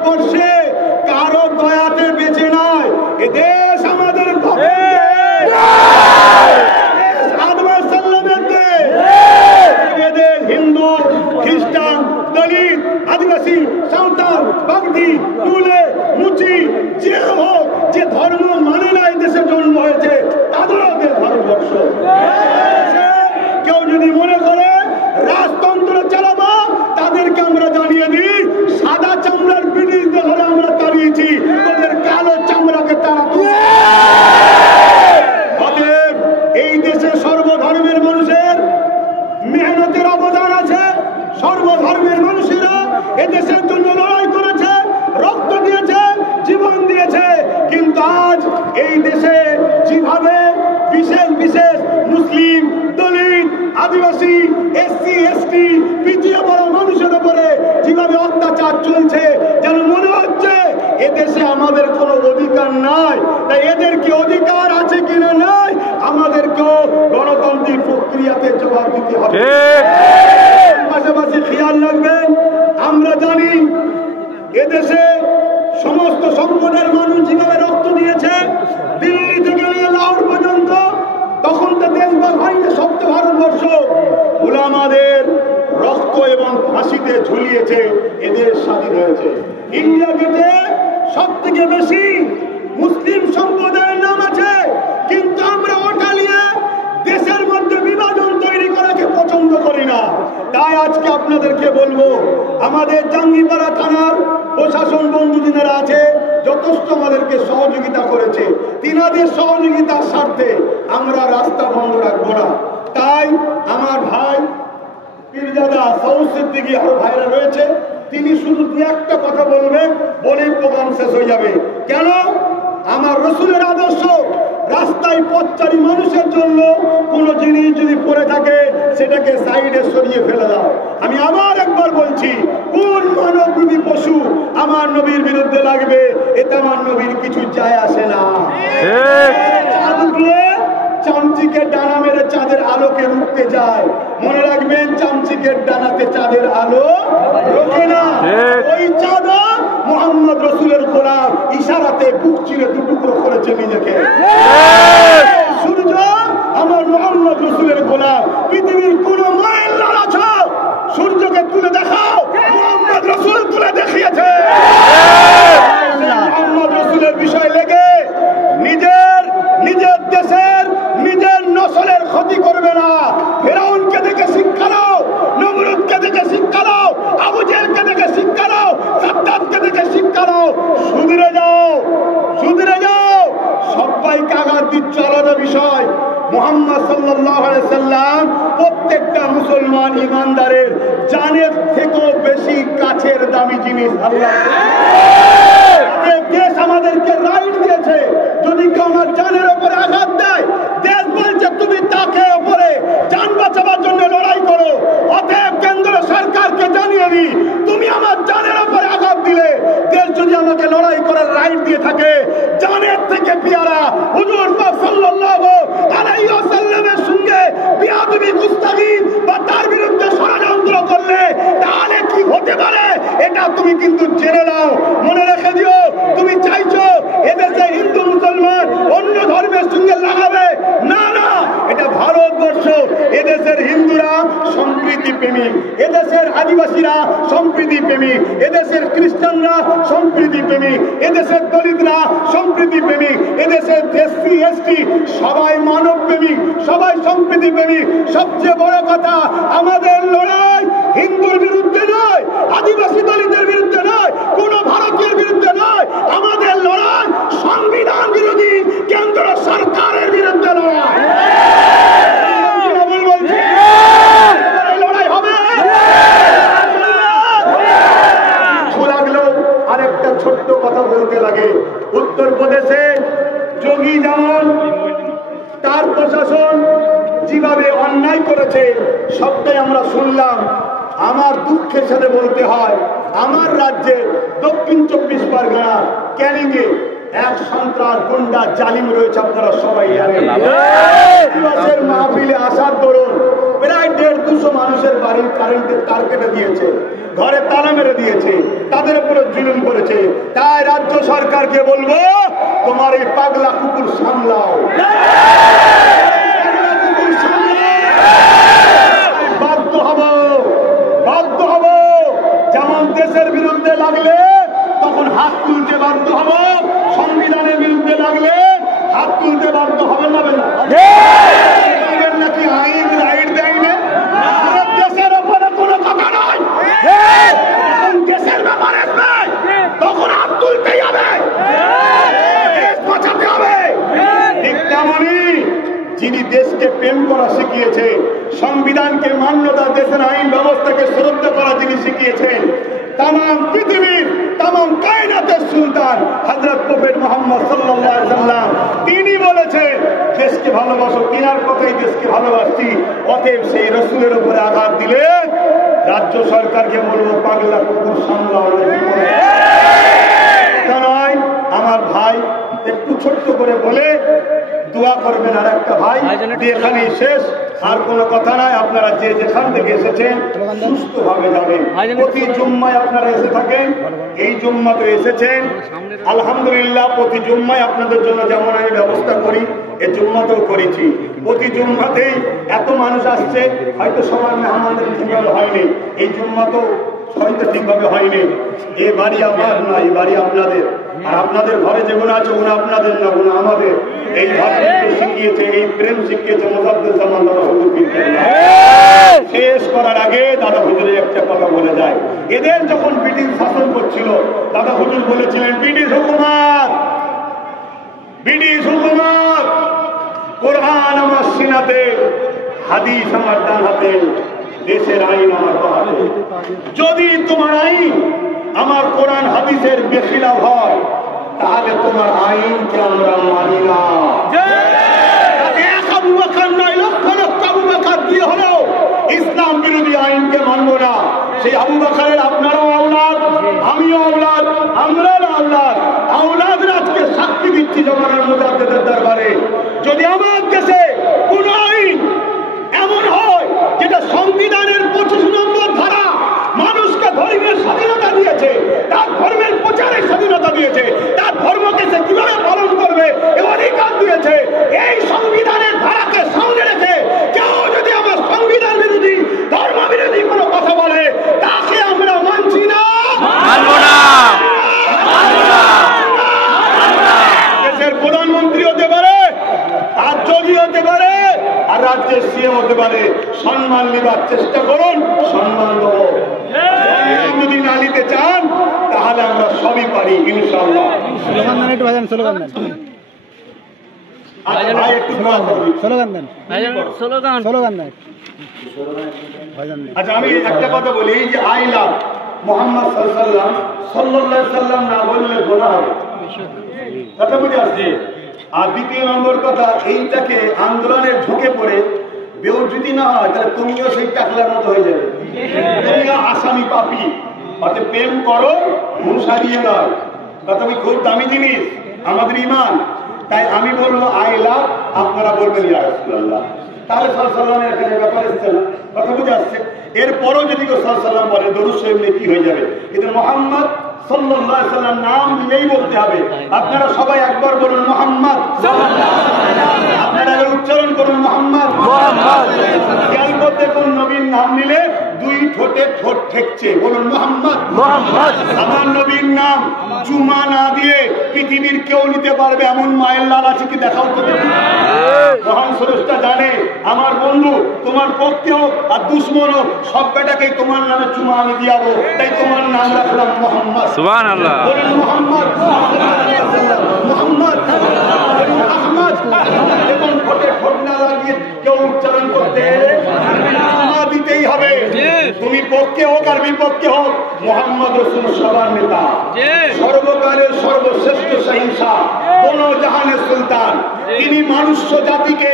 ভারতবর্ষে কারো দয়াতে বেঁচে নয়, এদেশ আমাদের এদের হিন্দু, খ্রিস্টান, দলিত, আদিবাসী, সাঁওতাল, বাগদি, টুলে, মুচি, যে হোক, যে ধর্ম মানে না এই দেশে জন্ম হয়েছে, তাদেরও ওদের ভারতবর্ষ। কেউ যদি মনে করে রাজতন্ত্র চালাবো, তাদেরকে আমরা জানিয়ে দিই, সাদা চামড়ার ব্রিটিশদের হলে আমরা তাড়িয়েছি, তাদের কালো চামড়াকে তাড়াতে। অতএব এই দেশে সর্বধর্মের মানুষের মেহনতের অবদান আছে। সর্বধর্মের মানুষেরা এদেশের জন্য লড়াই করেছে, রক্ত দিয়েছে, জীবন দিয়েছে। কিন্তু আজ এই দেশে যেভাবে বিশেষ বিশেষ মুসলিম, দলিত, আদিবাসী, এসসি, এসটি, পিছিয়ে পড়া মানুষের উপরে যেভাবে অত্যাচার চলছে, যেন মনে হচ্ছে এদেশে আমাদের কোনো অধিকার নাই। তাই এদের কি অধিকার আছে কিনা নাই, আমাদেরকেও গণতান্ত্রিক প্রক্রিয়াতে জবাব দিতে হবে। পাশাপাশি খেয়াল রাখবেন, আমরা জানি এদেশে সমস্ত সম্প্রদায়ের মানুষ যেভাবে রক্ত দিয়েছে, দিল্লি থেকে লাহোর পর্যন্ত, তখন তো দেশভাগ হয়নি, সপ্ত ভারতবর্ষ উলামাদের রক্ত এবং ফাঁসিতে ঝুলিয়েছে, এদের স্বাধীন হয়েছে। ইন্ডিয়া গেটে সব থেকে বেশি মুসলিম সম্প্রদায়ের নাম আছে, কিন্তু আমরা ওটা নিয়ে দেশের মধ্যে বিভাজন তৈরি করাকে পছন্দ করি না। তাই আজকে আপনাদেরকে বলবো, আমাদের জাঙ্গিপাড়া থানার প্রশাসন বন্ধু যারা আছে, যথেষ্ট আমাদেরকে সহযোগিতা করেছে। তিনাদের সহযোগিতার স্বার্থে আমরা রাস্তা বন্ধ রাখবো না। তাই আমার ভাই পীরজাদা সৌদ সিদ্দিকী আরো ভাইরা রয়েছে, তিনি শুধু দু একটা কথা বলবেন, বলেই প্রোগ্রাম শেষ হয়ে যাবে। কেন? আমার রসুলের আদর্শ, রাস্তায় পথচারী মানুষের জন্য কোনো জিনিস যদি পড়ে থাকে সেটাকে সাইডে সরিয়ে ফেলে দাও। আমি আবার একবার বলছি, কোন মানবরূপী পশু আমার নবীর বিরুদ্ধে লাগবে, এতে আমার নবীর কিছু যায় আসে না। চাঁদ উঠলে চামচিকের ডানা মেরে চাঁদের আলোকে রুখতে যায়, মনে রাখবেন চামচিকের ডানাতে চাঁদের আলো রোকে না। ওই চাঁদ মোহাম্মদ রসুলের গোলাম, ইশারাতে বুক চিরে দুটুকরো করেছে নিজেকে। সূর্য আমার মোহাম্মদ রসুলের গোলাম, পৃথিবীর কোন মায়ের লালাছ সূর্যকে তুলে দেখাও, মোহাম্মদ রসুল তুলে দেখিয়েছে। মোহাম্মদ রসুলের বিষয় লেগে নিজের দেশের নিজের নসলের ক্ষতি করবে না। ফেরাউনকে দেখে শিক্ষা নাও, নমরুদকে দেখে শিক্ষা নাও, আবু জেহেলকে দেখে শিক্ষা নাও, সাদ্দাতকে দেখে শিক্ষা নাও। সুধরে যাও, সুধরে যাও। সবাইকে আঘাত দিচ্ছে আলাদা বিষয়। মুহাম্মদ সাল্লাল্লাহু আলাইহি সাল্লাম প্রত্যেকটা মুসলমান ইমানদারের জানের থেকেও বেশি কাছের দামি জিনিস আল্লাহ। দেশ আমাদেরকে রাইট দিয়েছে, যদি কেউ আমার জানের উপরে আঘাত দেয়, দেশ বলছে তুমি তাকে উপরে জান বাঁচাবার জন্য লড়াই করো। অতএব কেন্দ্র সরকারকে জানিয়ে দিই, তুমি আমার জানের উপরে আঘাত দিলে, দেশ যদি আমাকে লড়াই করার রাইট দিয়ে থাকে, জানের থেকে পিয়ারা হুজুর পাক সাল্লাল্লাহু আলাইহি ওয়াসাল্লামের সঙ্গে বিয়াদবি, গুস্তাখি বা তার বিরুদ্ধে ষড়যন্ত্র করলে তাহলে কি হতে পারে, এটা তুমি কিন্তু জেনে নাও, মনে রেখে দিও। তুমি চাইছো এদেশে হিন্দু মুসলমান অন্য ধর্মের সঙ্গে লাগাবে, না না, এটা ভারতবর্ষ। এদেশের হিন্দুরা সম্প্রীতি প্রেমিক, এদেশের আদিবাসীরা সম্প্রীতি প্রেমিক, এদেশের খ্রিস্টানরা সম্প্রীতি প্রেমিক, এদেশের দলিতরা সম্প্রীতি প্রেমিক, এদেশের এসসি এসটি সবাই মানব প্রেমিক, সবাই সম্প্রীতি প্রেমিক। সবচেয়ে বড় কথা, আমাদের লড়াই হিন্দুর বিরুদ্ধে নয়, আদিবাসী দলিতের বিরুদ্ধে নয়, কোন ভারতীয় বিরুদ্ধে নয়, আমাদের লড়াই সংবিধান বিরোধী কেন্দ্র সরকারের বিরুদ্ধে লড়াই। লড়াই হবে। আরেকটা ছোট্ট কথা বলতে লাগে, উত্তরপ্রদেশে যোগী যেমন তার প্রশাসন যেভাবে অন্যায় করেছে সবটাই আমরা শুনলাম। আমার দুঃখের সাথে বলতে হয়, আমার রাজ্যে দক্ষিণ 24 পরগনা ক্যানিংয়ে এক সন্ত্রাস গুন্ডা জালিম রয়েছে, আপনারা সবাই জানেন। দিবসের মাহফিলে আসার দরুন প্রায় 150 মানুষের বাড়ির কারেন্টের তার কেটে দিয়েছে। ঘরে তালা মেরে দিয়েছে, তাদের উপরে জুলুম করেছে। তাই রাজ্য সরকারকে বলবো, তোমার এই পাগলা কুকুর সামলাও, বাধ্য হব, বাধ্য হব। যেমন দেশের বিরুদ্ধে লাগলে তখন হাত তুলতে বাধ্য হব, সংবিধানের বিরুদ্ধে লাগলে হাত তুলতে বাধ্য হবেন না? নাকি আইন রাইট দেয় না? দেশের ওপরে কোনো কথা নয়, দেশের ব্যাপার আসবে তখন হাত তুলতেই হবে, বাঁচাতে হবে। ঠিক তেমনই যিনি দেশকে প্রেম করা শিখিয়েছে, সংবিধানকে মান্যতা, দেশের আইন ব্যবস্থাকে শ্রদ্ধা করা যিনি শিখিয়েছেন, তাম পৃথিবীর তাম কায়নাতের সুলতান হযরত প্রফেট মুহাম্মদ সাল্লাল্লাহু আলাইহি ওয়াসাল্লাম, তিনি বলেছেন দেশকে ভালোবাসো, তিনার কথাই দেশকে ভালোবাসছি। অতএব সেই রাসূলের উপরে আঘাত দিলে রাজ্য সরকারকে বলবো, পাগলা কুকুর সামলাও। নয় আমার ভাই, একটু ছোট্ট করে বলে দোয়া করবেন। আর একটা ভাই, এখানেই শেষ, আর কোনো কথা নাই। আপনারা যে যেখান থেকে এসেছেন সুস্থ ভাবে যাবেন। প্রতি জুম্মায় আপনারা এসে থাকেন, এই জুম্মা তো এসেছেন, আলহামদুলিল্লাহ। প্রতি জুম্মায় আপনাদের জন্য যেমন আমি ব্যবস্থা করি, এই জুম্মাতেও করেছি। প্রতি জুম্মাতেই এত মানুষ আসছে, হয়তো সবার মেহমানদের ঠিকভাবে হয়নি, এই জুম্মাতেও হয়তো ঠিকভাবে হয়নি। এ বাড়ি আমার না, এই বাড়ি আপনাদের। আর আপনাদের ঘরে যেগুলো আছে ওগুলো আপনাদের না, ওগুলো আমাদের। এই ভাতৃত্ব শিখিয়েছে, এই প্রেম শিখিয়েছে মুজাদ্দেদ জামান দাদা হুজুর। শেষ করার আগে দাদা হুজুরের একটা কথা বলে যায়। এদের যখন ব্রিটিশ শাসন করছিল, দাদা হুজুর বলেছিলেন, ব্রিটিশ হুকুমত, ব্রিটিশ হুকুমত, কোরআন আমার সিনাতে, হাদিস আমার ডান হাতে, দেশের আইন আমার বাঁ হাতে। যদি তোমার আইন আমার কোরআন হাদিসের বেখিলাফ হয়, তাহলে তোমার আইনকে আমরা মানি না। এক আবু বকর নয়, লক্ষ লক্ষ আবু বকর দিয়ে হলেও ইসলাম বিরোধী আইনকে মানব না। সেই আবু বকরের আপনারাও আওলাদ, আমিও আওলাদ, আমরাও আওলাদ। আওলাদরা আজকে সাক্ষী দিচ্ছি জমানার মুজাদ্দেদের দরবারে। যদি আমার দেশে কোন আইন এমন হয় যেটা সংবিধানের 25 নম্বর ধারা মানুষকে ধর্মের স্বাধীনতা দিয়েছে, তার ধর্মের প্রচারের স্বাধীনতা দিয়েছে, তার ধর্মকে সে কিভাবে পালন করবে এ অধিকার দিয়েছে, এই সংবিধানের ধারাকে সামনে রেখে কেউ যদি আমার সংবিধান বিরোধী, ধর্ম বিরোধী কোনো কথা বলে, তাকে আমরা মানছি না, মানব না। দেশের প্রধানমন্ত্রী হতে পারে, আর যোগী হতে পারে, আর রাজ্যের সিএম হতে পারে। সম্মান নেবার চেষ্টা করুন, সম্মান দেব। যদি না নিতে চান তাহলে আমরা সবই পারি ইনশাআল্লাহ। আচ্ছা, আমি একটা কথা বলি, যে আই লাভ মুহাম্মদ সাল্লাল্লাহু আলাইহি সাল্লাম না বললে গোনাহ হবে, কথা বুঝে আসছে। আর দ্বিতীয় নম্বর কথা, এইটাকে আন্দোলনের ঝুঁকে পড়ে বেউজ্জতি না হয়, তাহলে তুমিও সেই টাকলার মতো হয়ে যাবে, তুমিও আসামি পাপি। অর্থাৎ প্রেম করো, মুখ সারিয়ে নয়। কথা খুব দামি জিনিস আমাদের ঈমান। তাই আমি বলবো আই লাভ, আপনারা বলবেন ইয়া রাসূলুল্লাহ, তাহলে সাল্লাল্লাহু আলাইহি ওয়াসাল্লামের ব্যাপারে আসছে না, কথা বুঝে আসছে। এরপরও যদি কেউ সাল্লাল্লাহু আলাইহি ওয়াসাল্লাম বলে, দরুদ শরীফ কি হয়ে যাবে? কিন্তু মুহাম্মদ সাল্লাল্লাহু আলাইহি ওয়াসাল্লাম নাম নিলেই বলতে হবে। আপনারা সবাই একবার বলুন মুহাম্মদ, আপনারা উচ্চারণ করুন মুহাম্মদ। খেয়াল করতে কোন নবীর নাম নিলে দুই ঠোঁটে ঠোঁট ঠেকছে, বলুন মুহাম্মদ। আমার নবীর নাম জুমা না দিয়ে পৃথিবীর কেউ নিতে পারবে এমন মায়ের লাল আছে কি? দেখাও তো দেখি। মহান স্রষ্টা জানে, আমার বন্ধু তোমার পক্ষে হোক আর দুশ্মন হোক, সব বেটাকেই তোমার নামে চুমা আমি দিয়াবো। তাই তোমার নাম রাখলাম মুহাম্মদ। সুবহানাল্লাহ, বলুন মুহাম্মদ, মুহাম্মদ, আহমদ। এবং ঠোঁটে ঠোঁট না লাগিয়ে কেউ উচ্চারণ করতে দিতেই হবে। তুমি পক্ষে হোক আর বিপক্ষে হোক, মুহাম্মদ রাসূল সবার নেতা, সর্বকালের সর্বশ্রেষ্ঠ সহিংসা, কোন জাহানের সুলতান। তিনি মানুষ জাতিকে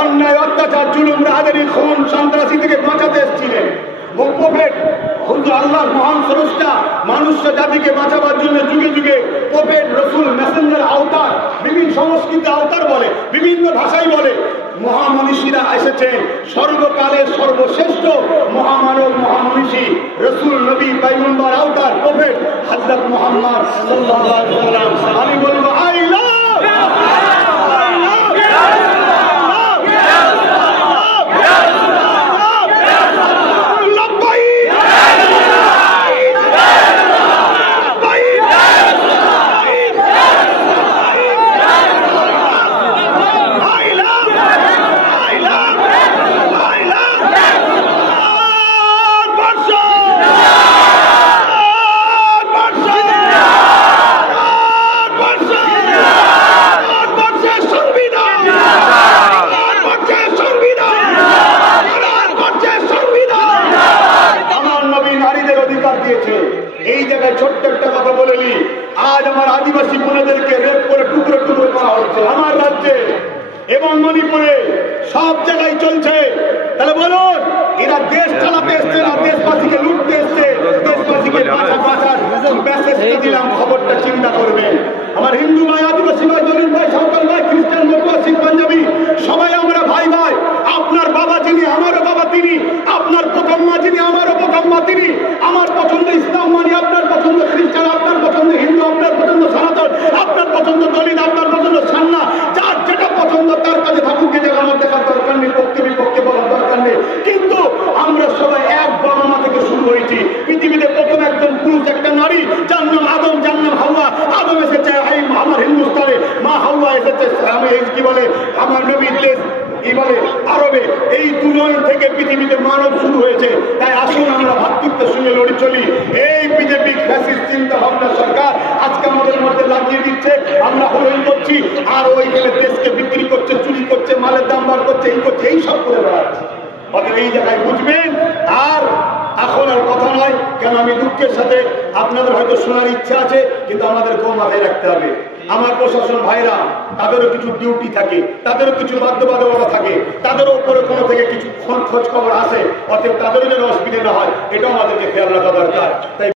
অন্যায়, অত্যাচার, জুলুম, রাহাজানি, খুন, সন্ত্রাসী থেকে বাঁচাতে এসেছিলেন। আল্লাহর মহান স্রষ্টা মানুষ জাতিকে বাঁচাবার জন্য যুগে যুগে প্রফেট, রসুল, মেসেঞ্জার, আওতার বিভিন্ন সংস্কৃত আওতার বলে, বিভিন্ন ভাষায় বলে। মহামনীষীরা এসেছেন, সর্বকালের সর্বশ্রেষ্ঠ মহামানব মহামনীষী রসুল নবী পয়গম্বর আওতার প্রফেট হযরত মুহাম্মদ সাল্লাল্লাহু আলাইহি ওয়াসাল্লাম। আমি বলবো আই লাভ এই জায়গায় ছোট্ট একটা কথা বলে নি, আজ আমার আদিবাসী বোনেদেরকে রেপ করে টুকরো টুকরো করা হচ্ছে আমার রাজ্যে এবং মণিপুরে, সব জায়গায় চলছে। তাহলে বলুন, এরা দেশ চালাতে এসছে না দেশবাসীকে লুটতে এসছে? দেশবাসীকে বাঁচার মেসেজটা দিলাম, খবরটা চিন্তা করবে। আমার হিন্দু ভাই, আদিবাসী ভাই, দলিত ভাই, সাঁওতাল ভাই, খ্রিস্টান, মতুয়া, শিখ, পাঞ্জাবি, সবাই আমরা ভাই ভাই। আপনার বাবা যিনি, আমারও বাবা তিনি। আপনার প্রথম মা যিনি, আমারও প্রথম মা তিনি। আমার পছন্দ ইসলাম মানি, আপনার পছন্দ খ্রিস্টান, আপনার পছন্দ হিন্দু, আপনার পছন্দ সনাতন, আপনার পছন্দ দলিত, আপনার পছন্দ সান্না। যার যেটা পছন্দ তার কাছে থাকুক, আমার দেখার দরকার নেই, পক্ষে বিপক্ষে বলার দরকার নেই। কিন্তু আমরা সবাই এক বাবা মা থেকে শুরু হয়েছি। পৃথিবীতে প্রথম একজন পুরুষ, একটা নারী, যার নাম আদম, যার নাম হাওয়া। আদম এসেছে আমার হিন্দুস্তানে, মা হাওয়া এসেছে কি বলে আমার নবীর দেশ কি বলে আরবে। এই দুজন থেকে পৃথিবীতে মানব শুরু হয়েছে। তাই আসুন আমরা ভ্রাতৃত্বের সঙ্গে লড়ে চলি। এই বিজেপি ফ্যাসিস্ট চিন্তা ভাবনা সরকার আজকে আমাদের মধ্যে লাগিয়ে দিচ্ছে, আমরা হরণ করছি, আর ওই গেলে দেশকে বিক্রি করছে, চুরি করছে, মালের দাম বার করছে, এই করছে, এই সব করে বেড়াচ্ছে। এই জায়গায় বুঝবেন। আর এখন আর কথা নয়, কেন আমি দুঃখের সাথে আপনাদের হয়তো শোনার ইচ্ছা আছে, কিন্তু আমাদেরকেও মাথায় রাখতে হবে, আমার প্রশাসন ভাইরা তাদেরও কিছু ডিউটি থাকে, তাদেরও কিছু বাধ্যবাধকতা থাকে, তাদেরও উপরে কোনো থেকে কিছু খোঁজ খবর আসে, অতএব তাদেরও যেন অসুবিধা না হয়, এটাও আমাদেরকে খেয়াল রাখা দরকার। তাই